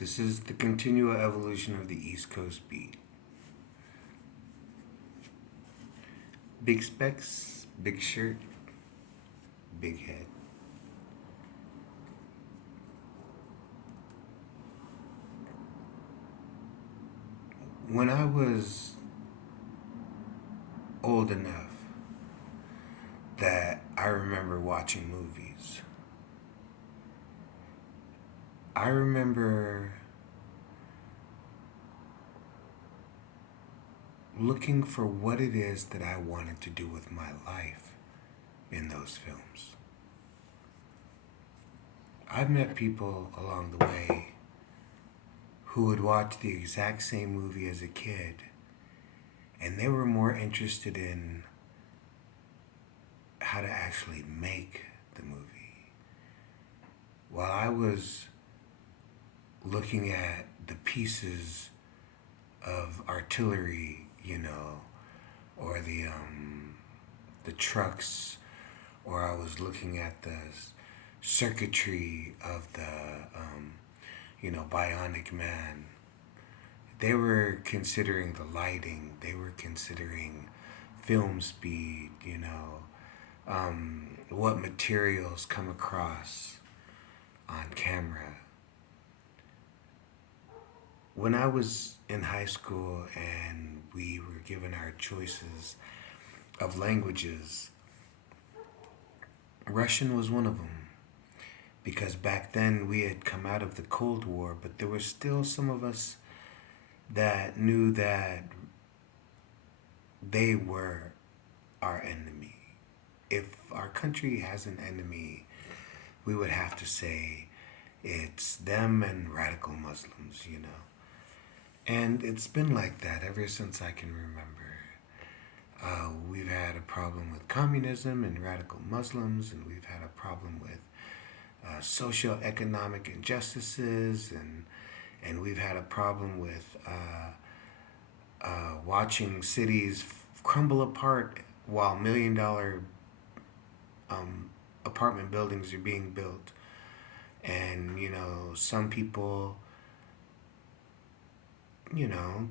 This is the continual evolution of the East Coast beat. Big specs, big shirt, big head. When I was old enough that I remember watching movies, I remember looking for what it is that I wanted to do with my life in those films. I've met people along the way who would watch the exact same movie as a kid, and they were more interested in how to actually make the movie. While I was looking at the pieces of artillery, or the trucks, or I was looking at the circuitry of the Bionic Man. They were considering the lighting. They were considering film speed. What materials come across on camera. When I was in high school and we were given our choices of languages, Russian was one of them. Because back then we had come out of the Cold War, but there were still some of us that knew that they were our enemy. If our country has an enemy, we would have to say it's them and radical Muslims. And it's been like that ever since I can remember. We've had a problem with communism and radical Muslims, and we've had a problem with socioeconomic injustices, and we've had a problem with watching cities crumble apart while $1 million apartment buildings are being built. And, some people,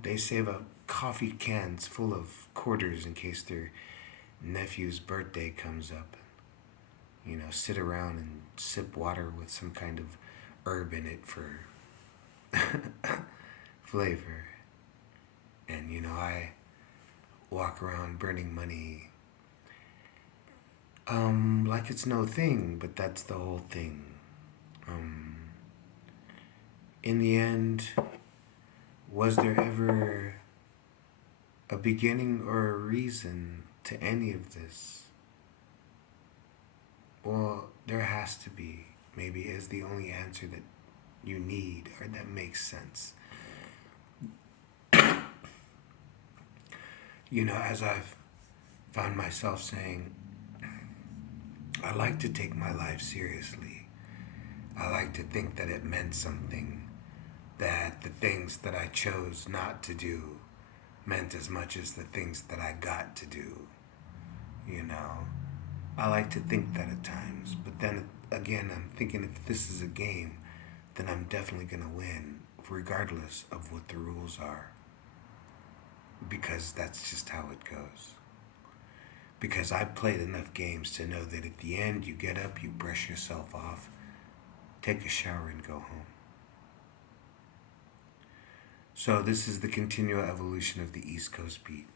they save up coffee cans full of quarters in case their nephew's birthday comes up. Sit around and sip water with some kind of herb in it for flavor. And, I walk around burning money like it's no thing, but that's the whole thing. Um, in the end, was there ever a beginning or a reason to any of this? Well, there has to be. Maybe is the only answer that you need or that makes sense. As I've found myself saying, I like to take my life seriously. I like to think that it meant something, that the things that I chose not to do meant as much as the things that I got to do. You know, I like to think that at times, but then again, I'm thinking if this is a game, then I'm definitely going to win, regardless of what the rules are, because that's just how it goes. Because I've played enough games to know that at the end, you get up, you brush yourself off, take a shower, and go home. So this is the continual evolution of the East Coast beat.